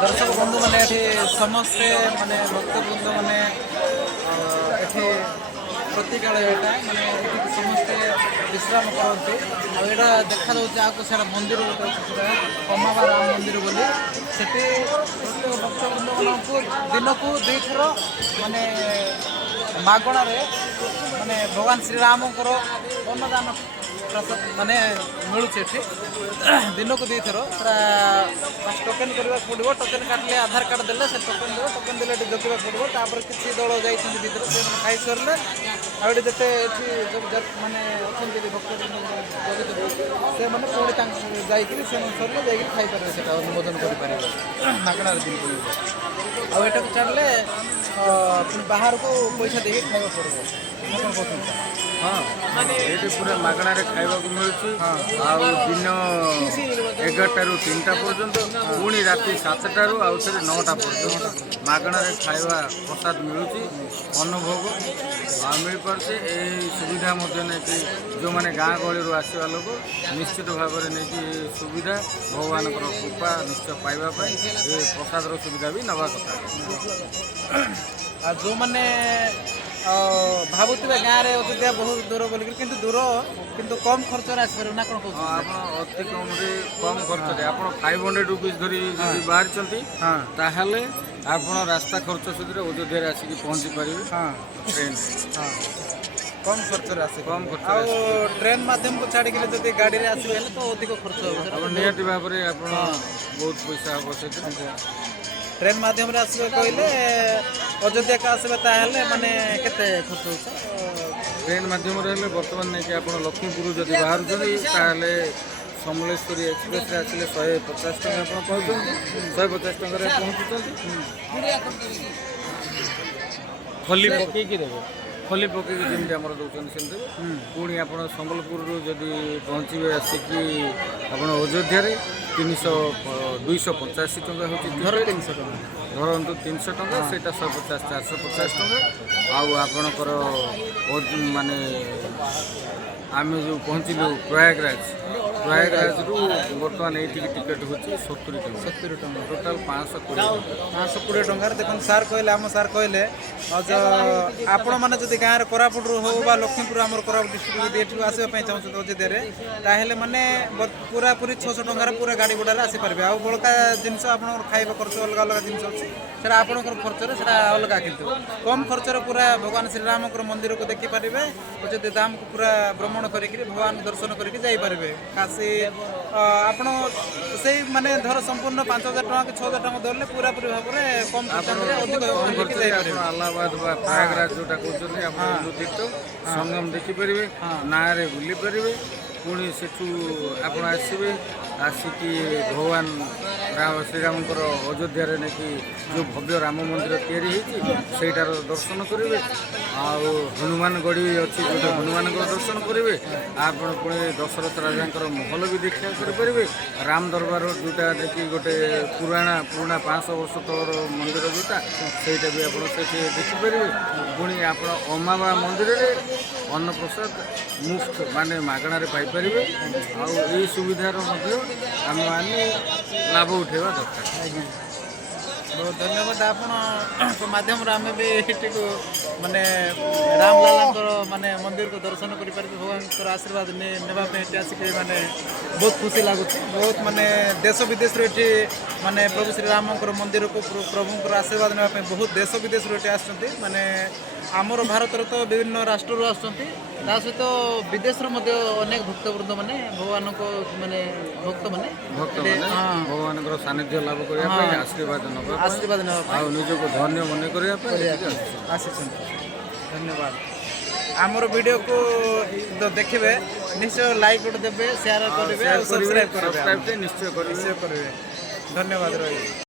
दर्शक बंधु मैंने समस्ते माने भक्तवृंद मैंने ये प्रतीकालय यहाँ माने समस्ते विश्राम करते आईटा देखा जाऊँ से मंदिर कमाबा राम मंदिर बोली से प्रत्येक भक्तवृंद मान को दिन को दुई थर माने मागणार माने भगवान श्रीराम अन्नदान प्रसाद माने मिलूँ दिन को दुई थर टोकेन करने पड़ो टोकेन काटले आधार कार्ड देले से टोकेन देव टोकेन देले जगवा पड़ो तापर किसी दल जाइए भीतर से खाई सरले आगे जिते माने अच्छा भक्त से मैंने पुणी जाकि सरले जा खाई पारे से अनुमोदन करेंगे मागणार दिन को आटा को छाड़े बाहर को पैसा दे खावा पड़ो हाँ ये पूरा मागणार खावा मिलूँ दिन 11 ରୁ 3ଟା पर्यंत पुणी राति 7ଟା ରୁ आउ थे 9ଟା पर्यंत मागणार खावा प्रसाद मिलूँ अनुभव मिल पारे यही सुविधा नहीं जो मैंने गाँ गहली आसवा लोग निश्चित भाव में नहीं सुविधा भगवान कृपा निश्चय पाइबापी ये प्रसाद सुविधा भी नवा कथा जो मैंने भावुवे गाँव में अयोध्या बहुत दूर बोल कि दूर किंतु कम खर्च आसपार ना कौन आप अति कम खर्च आप 500 रुपीज धरी बाहरी ताहले आप रास्ता खर्च सहित अयोध्या आसिक पहुँची पारे ट्रेन कम खर्च कम खर्च ट्रेन माध्यम को छाड़ी जब गाड़ी में आसवे तो अधिक खर्च हो निहती भाव में आप बहुत पैसा हम से ट्रेन माध्यम आसवे कहले अयोध्या का आसवे ताहले माने केते खर्च हो ट्रेन माध्यम बर्तमान नहीं कि आप लक्ष्मीपुर जब बाहर समलेश्वरी एक्सप्रेस आसिले 150 टका आप कहते 150 टकर पहुँचुं खली पकईकि देवे खली पकईकि जमी आम दौरान सेमती पुणी आप संबलपुर जदि पहुँचे आसिकी आप अयोध्या 285 टका हूँ 300 टका धरतु 300 टका से 150 450 टका आपणकर माने आम जो पहुँचलु प्रयागराज रु बर्तमान ये टिकेट हूँ 70 टका टोटाल 520 टकर देखो सार कहले आम सार कहले आपण मैंने जब गाँव में कोरापुट हो लक्ष्मीपुर आम कोरापुट डिस्ट्रिक्ट ये आसवाई चाहते अयोध्या ताहले माने पूरा पूरी 600 टकर पूरा गाड़ी गुड़ा आसीपारे आ बड़का जिन आप खाଇବା खर्च अलग अलग जिन अच्छे से आपंकर खर्च से अलग किंतु कम खर्च पूरा भगवान श्रीराम मंदिर को देखिपारे अयोध्या धाम को पूरा भ्रमण करके भगवान दर्शन करके जाइपारे काशी आपण से माने धर संपूर्ण 5000 टका कि 6000 टका धरले पूरा पूरी भाव में कम खर्च इलाहाबाद प्रयागराज जोटा कहते तीर्थ संगम देखिपारे नारे बुली पारे पुणी सेठू आप आसवे आसिकी भगवान श्रीराम अयोध्या नहीं जो भव्य राम मंदिर यार दर्शन करेंगे हनुमान गढ़ी अच्छी जो हनुमान दर्शन करेंगे आप पुणी दशरथ राजा महल भी देखा करेंगे राम दरबार जोटा देखिए गोटे पुराना 500 वर्ष तौर मंदिर जोटा सहीटा भी आप देखिपारे पुणी आप अमाबा मंदिर अन्न प्रसाद मुफ्त माने मागणार पाइपर आई सुविधार आम मैंने लाभ उठेवा दरकार बहुत धन्यवाद आपण माध्यम आम भी माने रामलाला माने मंदिर को दर्शन कर भगवान आशीर्वाद नापी आसिक माने बहुत खुशी लगुच बहुत माने देश विदेश माने प्रभु श्रीराम मंदिर को प्रभु आशीर्वाद नापी बहुत देश विदेश आसते माने आमर भारत तो विभिन्न राष्ट्र आसुँच सहित विदेश अनेक भक्तवृंद मैंने भगवान को माने भक्त मैंने भगवान सानिध्य लाभ करने आशीर्वाद निजक धन्य मन आसी धन्यवाद आमर वीडियो को तो देखिए निश्चय लाइक देवे शेयर करेंगे सब्सक्राइब निश्चय करेंगे धन्यवाद रही।